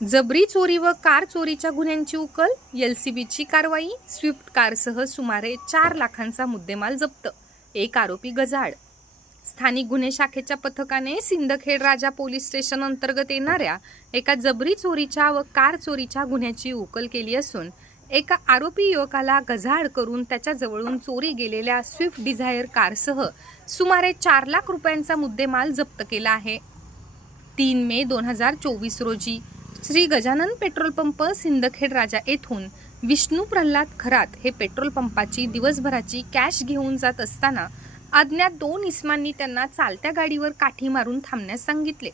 जबरी चोरी व कार चोरीच्या गुन्ह्यांची उकल यल सी बीची कारवाई स्विफ्ट कारसह सुमारे चार लाखांचा मुद्देमाल जप्त एक आरोपी गजाड स्थानिक गुन्हे शाखेच्या पथकाने सिंदखेड राजा पोलीस स्टेशन अंतर्गत येणाऱ्या एका जबरी चोरीच्या व कार चोरीच्या गुन्ह्याची उकल केली असून एका आरोपी युवकाला गजाड करून त्याच्याजवळून चोरी गेलेल्या स्विफ्ट डिझायर कारसह सुमारे चार लाख रुपयांचा मुद्देमाल जप्त केला आहे. तीन मे दोन हजार चोवीस रोजी श्री गजानन पेट्रोल पंप सिंदखेड राजा येथून विष्णू प्रल्हाद खरात हे पेट्रोल पंपाची दिवसभराची कॅश घेऊन जात असताना अज्ञात दोन इस्मांनी त्यांना चालत्या गाडीवर काठी मारून थांबण्यास सांगितले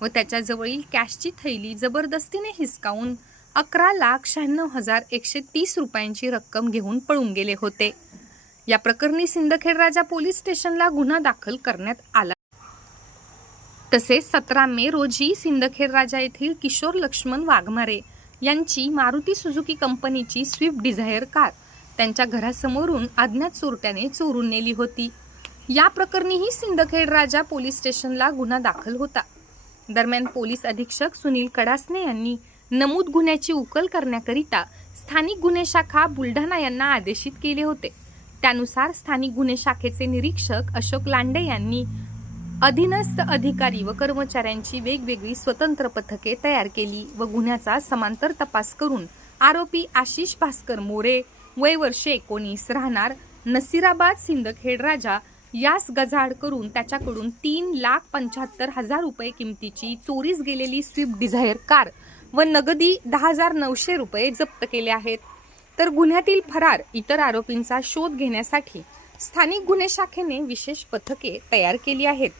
व त्याच्याजवळील कॅशची थैली जबरदस्तीने हिसकावून अकरा लाख शहाण्णव हजार एकशे तीस रुपयांची रक्कम घेऊन पळून गेले होते. या प्रकरणी सिंदखेड राजा पोलीस स्टेशनला गुन्हा दाखल करण्यात आला. तसेच सतरा मे रोजी सिंदखेड राजा येथील किशोर लक्ष्मण वाघमारे यांची मारुती सुझुकी कंपनीची स्विफ्ट डिझायर कार त्यांच्या घरासमोरून अज्ञात चोरट्याने चोरून नेली होती. या प्रकरणीही सिंदखेड राजा पोलीस स्टेशनला गुन्हा दाखल होता. दरम्यान पोलीस अधीक्षक सुनील कडासने यांनी नमूद गुन्ह्याची उकल करण्याकरिता स्थानिक गुन्हे शाखा बुलढाणा यांना आदेशित केले होते. त्यानुसार स्थानिक गुन्हे शाखेचे निरीक्षक अशोक लांडे यांनी अधीनस्थ अधिकारी व कर्मचाऱ्यांची वेगवेगळी स्वतंत्र पथके तयार केली व गुन्ह्याचा समांतर तपास करून आरोपी आशिष भास्कर मोरे वय वर्षे एकोणीस राहणार नसिराबाद सिंदखेड राजा यास गजाड करून त्याच्याकडून तीन लाख पंच्याहत्तर हजार रुपये किमतीची चोरीस गेलेली स्विफ्ट डिझायर कार व नगदी दहा हजार नऊशे रुपये जप्त केले आहेत. तर गुन्ह्यातील फरार इतर आरोपींचा शोध घेण्यासाठी स्थानिक गुन्हे शाखेने विशेष पथके तयार केली आहेत.